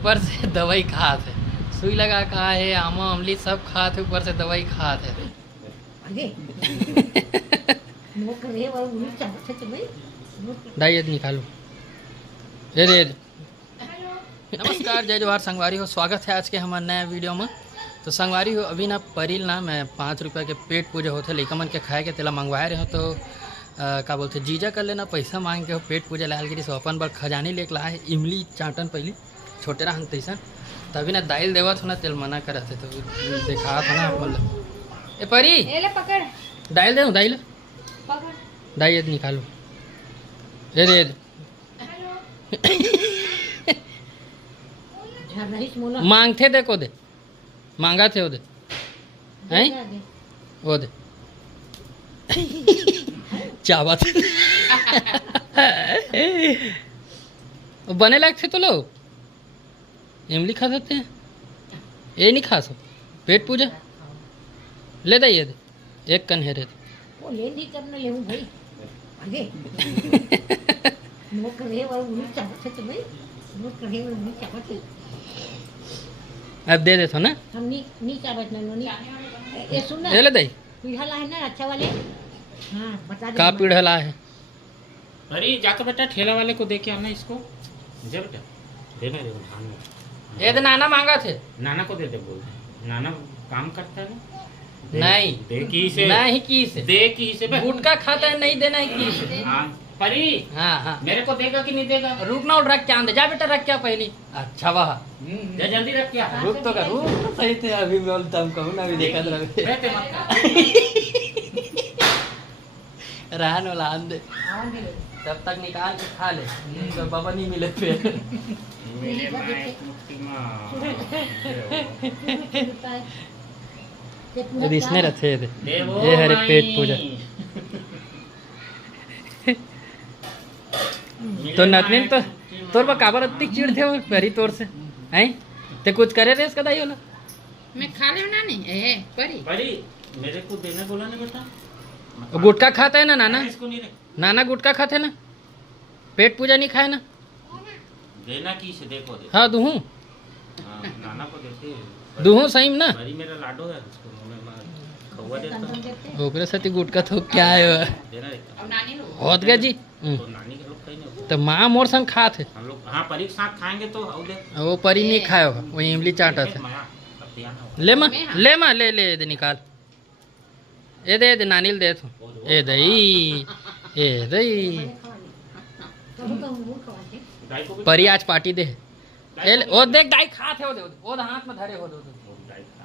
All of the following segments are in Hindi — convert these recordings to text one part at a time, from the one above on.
ऊपर से दवाई खात है, सुई लगा कहा है, आमा अमली सब खात है, ऊपर से दवाई खात है। दाइए निकालो। ये नमस्कार, जय जवाहर संगवारी हो, स्वागत है आज के हमारे नया वीडियो में। तो संगवारी हो अभी ना परिल ना मैं 5 रुपये के पेट पूजा होते लइका मन के खाए के तेला मंगवाए रहे हो। तो का बोलते जीजा कर लेना पैसा मांग के हो पेट पूजा लाल गिरी सो अपन बर खजानी लेके लाए है इमली चाटन पहली छोटे रहन तैसन। तभी ना दाइल देवा था ना तेल मना करत है तो देखा था ना मतलब ए परी ले पकड़ दाइल दे दाइल पकड़ दाइए निकालो। ये दे मांगते देखो दे मांगा थे वो दे हैं वो दे चावत बने लायक थे तो लो इमली खा सकते हैं, ये नहीं खा सकते पेट पूजा ले दे दे एक कन है रे वो ले नहीं करने ले हूं भाई आगे नोक रहे और उन्हीं चावत है भाई नोक रहे और उन्हीं चावत है। अब दे देता ना हम नहीं चावत ना नोनी ये सुन ना ले ले दे पीढ़ा है ना अच्छा वाले हां बता दे का पीढ़ा है। अरे जाकर बेटा ठेला वाले को दे के आना इसको जा बेटा देना रे धान में ये तो नाना मांगा थे नाना को दे दे बोल नाना काम करता है ना नहीं दे की से नहीं की से दे की से गुटखा खाता है नहीं देना है की से। हाँ परी हाँ हाँ मेरे को देगा कि नहीं देगा रुक ना रख क्या दे जा बेटा रख क्या पहली अच्छा वाह जा जल्दी रख क्या रुक तो कर रुक सही थे अभी बोलता हम कहूँ ना अभी देखा तो रहते मत रहन वाला आन दे तब तक निकाल के खा ले तो बाबा नहीं मिले फिर मेरे मां मुट्ठी मां इसने रखे थे देवो ये हरे पेट पूजा तो नतनीन तो तोर पर काबर अत्ती चिड़ थे और परी तोर से हैं ते कुछ करे रे इसका दाई होला मैं खा ले ना नहीं ए परी परी मेरे को देने बोला ना बेटा गुटखा खाता है ना नाना इसको नहीं रे नाना गुटखा खाते ना पेट पूजा नहीं खाए ना देना की से देखो दे हाँ दूहूँ हाँ, नाना को देते दूहूँ सही में ना परी मेरा लाडो है उसको मैं खवा देता ओकरे साथी गुटखा तो क्या है देना रे अब नानी लो होत गया जी तो नानी के लोग खाई नहीं तो माँ मोर संग खात है हम लोग हाँ परी के साथ खाएंगे तो आओ दे वो परी नहीं खाया होगा वो इमली चाटा था माया अब ध्यान हो ले माँ ले दे निकाल ये दे नानील दे तो ए दई गाय को भी परी आज पार्टी दे ए ओ देख दाई खात है वो हाथ में धरे हो दो गाय खा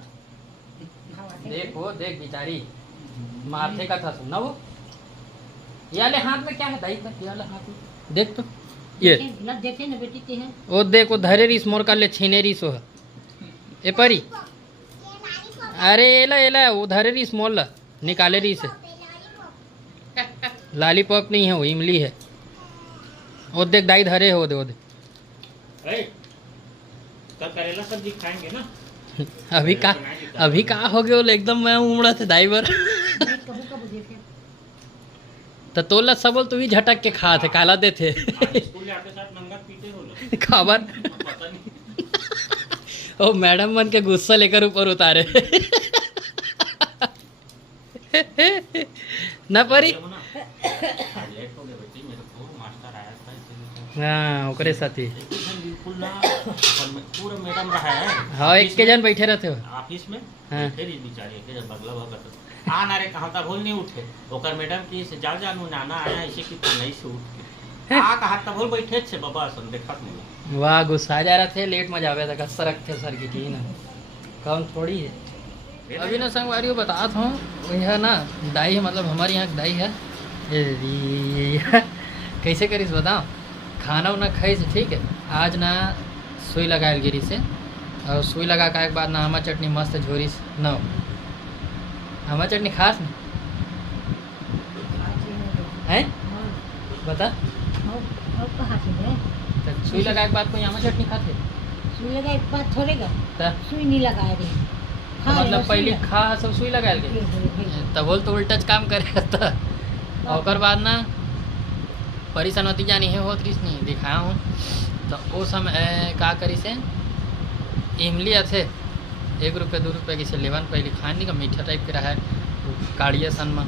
देख वो देख बेचारी मारते का था सुनना वो ये ले हाथ में क्या है दाई का ये ले हाथ में देख तो ये देखे ना बेटी ते हैं वो देख वो धरे रिस मोर का ले छीने रिस हो ए परी अरे एला वो धरे रिस मोर ला निकाले रिस लॉलीपॉप नहीं है वो इमली है वो देख दाई धरे हो दे कल करेला सब्जी खाएंगे ना अभी का हो गया एकदम मैं उमड़ा थे दाई बर तो तोला सबल तू भी झटक के खा थे काला दे थे स्कूल जाते साथ नंगा पीटे हो खबर पता नहीं ओ मैडम मन के गुस्सा लेकर ऊपर उतारे ना परी लेट हो गया बेटी मेरे को मास्टर आया था इसलिए हाँ ओकरे साथी बिल्कुल ना पूरा मैडम रहा है हाँ एक के जन बैठे रहते हो ऑफिस में हाँ। बैठे रही बेचारी के जब बगला भगत आ ना रे कहा था भूल नहीं उठे ओकर मैडम की से जा जानू नाना आया इसे की तो नहीं से उठ के आ कहा था भूल बैठे छे बाबा सन देखत नहीं वाह गुस्सा जा रहा थे लेट मजा आवे था सर रखते सर की ना कम थोड़ी है। अभी ना संगवारी को बताता हूँ यह ना दाई है मतलब हमारे यहाँ की दाई है ये कैसे करीस बताओ खाना उना खाई से ठीक है। आज ना सुई लगायल गिरी से और सुई लगा के बाद ना हमा चटनी मस्त झोरी से ना हमा चटनी खास ना है बता और कहाँ से है तो सुई लगा के बाद कोई हमा चटनी खाते सुई लगा एक बात थोड़ेगा तो सुई नहीं लगाया रे मतलब पहले खा सब सुई लगायल गई तब बोल तो उल्टा काम करे तो और बाद ना परेशान होती जानी है होत रिस नहीं दिखाया हूँ तो वो समय का करी से इमली थे 1 रुपये 2 रुपये की से लेवन पहले खाने का मीठा टाइप के रहा है, काड़िया सन में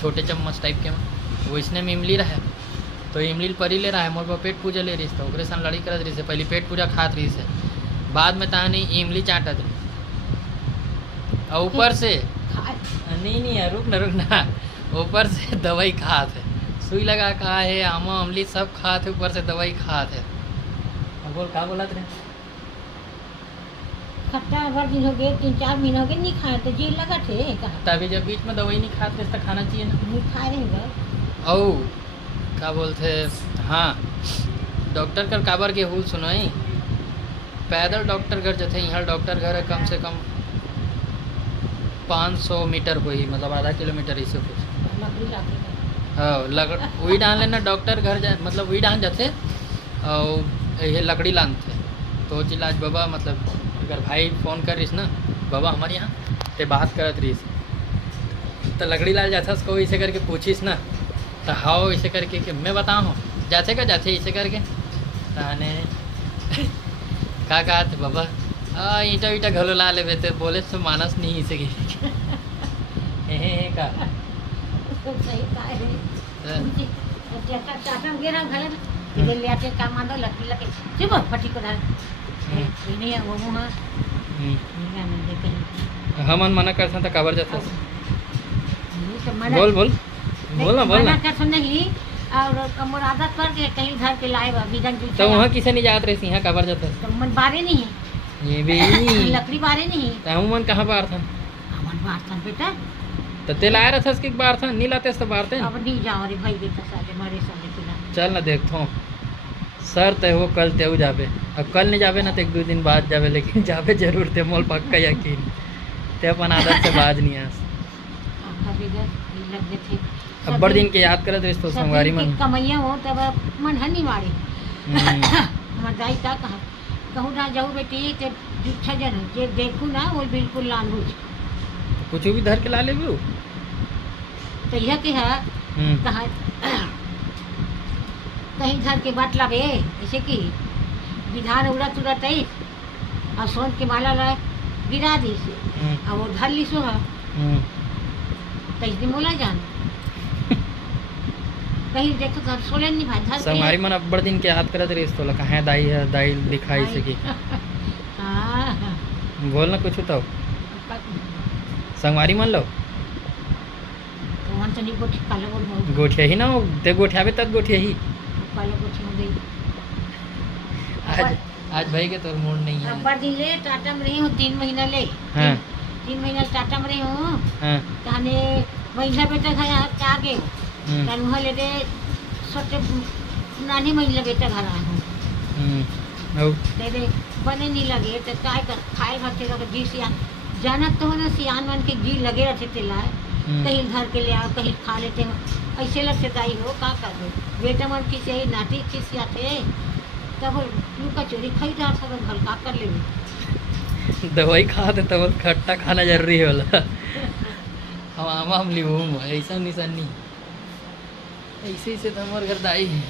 छोटे चम्मच टाइप के में वो इसने में इमली रहा तो इमली परी ले रहा है। मोर पर पेट पूजा ले रही तो ओकरे सन लड़ी करत रही से, पहले पेट पूजा खात रही से, बाद में तानी इमली चाटत रही और ऊपर से नहीं है, रुक ना, ऊपर से दवाई खात है, सुई लगा खा है, आमा अमली सब खात है, ऊपर से दवाई खात है। अब बोल का बोलत रहे? खट्टा भर दिन हो गए, 3-4 महीने हो गए नहीं खाए तो जी लगा थे कहा तभी जब बीच में दवाई नहीं खाते तो खाना चाहिए ना। नहीं खा रहे हैं औ का बोलते हाँ, डॉक्टर कर काबर के हुल सुनाई, पैदल डॉक्टर घर जथे, यहाँ डॉक्टर घर है कम से कम 500 मीटर हुई, मतलब आधा किलोमीटर इसे कुछ। लकड़ी लाके हाँ वही डाल लेना डॉक्टर घर जा, मतलब वही डाल जाते और ये लकड़ी लानते तो चिल्ला आज बाबा, मतलब अगर भाई फ़ोन कर रही ना बाबा हमारे यहाँ ते बात करत रही तो लकड़ी लाल जाता उसको ऐसे करके पूछीस ना तो हाओ ऐसे करके कि मैं बताऊँ जाते का जाते ऐसे करके ताने का कहा थे बाबा ईटा ईटा घलो ला ले तो बोले तो मानस नहीं इसे की का सही का है चाटा गिरा घरे इधर ले आते काम आंदो लकड़ी लगे चुप फटी को डाल नहीं है वो मुँह नहीं आने देते हमन मना करता था काबर जाता मना बोल बोल बोल ना मना कर नहीं और कमर आदत पर के कहीं घर के लाए बिदन तो वहाँ किसे नहीं जात रहे यहाँ काबर जाता तो मन बारे नहीं है ये भी लकड़ी बारे नहीं तो मन कहाँ बार था मन बार था बेटा तो तेल आया रहा था कि बार था नहीं लाते तो बार थे अब नहीं जाओ रे भाई बेटा सारे मारे सारे पिला चल ना देखता हूँ सर तय वो कल तेऊ जाबे, अब कल नहीं जाबे ना तो 1-2 दिन बाद जाबे, लेकिन जाबे जरूर थे, मोल पक्का यकीन ते अपन आदत से बाज नहीं आस। अब बड़ दिन के याद करत रही तो संगवारी मन कमैया हो तब मन हनी मारे हमर दाई का कहा कहूँ ना जाऊँ बेटी ते जुठा जन जे देखूँ ना वो बिल्कुल लानू कुछ भी धर के ला ले भी तो यह के है कहा कहीं घर के बाट लावे ऐसे कि विधान उड़त उड़त आई और सोन के माला ला गिरा दी और वो धर ली सो है तैसे मोला जान कहीं देखो घर सोले नहीं भाई धर संगवारी मन अब बड़ दिन के याद करत रही तो कहाँ दाई है दाई दिखाई से की बोल ना कुछ तो संगवारी मन लो मन तो नहीं गोठी काला बोल गोठिया ही ना ते गोठियाबे तब गोठिया ही काला गोठी हो गई आज भाई के तोर मूड नहीं है अब्बर दिन ले टाटा में रही हूँ 3 महीना ले हाँ 3 महीना टाटा में रही हूँ हाँ ताने महीना बेटा खाया आगे तान वहाँ ले दे छोटे नानी महीना बेटा घर आया हूँ दे दे बने नहीं लगे तो काय कर खाए खाते लोग जी सियान जाना तो ना सियान वन के जी लगे रहते तेला कहीं घर के ले आओ कहीं खा लेते ऐसे लगते दाई हो का कर दो बेटा मन की चाहिए नाटी खिसिया थे तब लुका चोरी खाई जा सब घर का कर ले दवाई खा दे तब खट्टा खाना जरूरी होला हम आमा हम लिहूँ ऐसा निशान नहीं ऐसे ही से तो हमारे घर दाई है।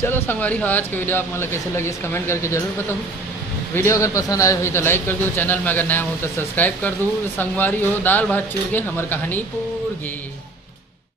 चलो संगवारी हो आज की वीडियो आप मतलब कैसे लगी इस कमेंट करके ज़रूर बताओ। वीडियो अगर पसंद आए हुई तो लाइक कर दो, चैनल में अगर नया हो तो सब्सक्राइब कर दो। संगवारी हो दाल भात चूर के हमार कहानी पूर गे।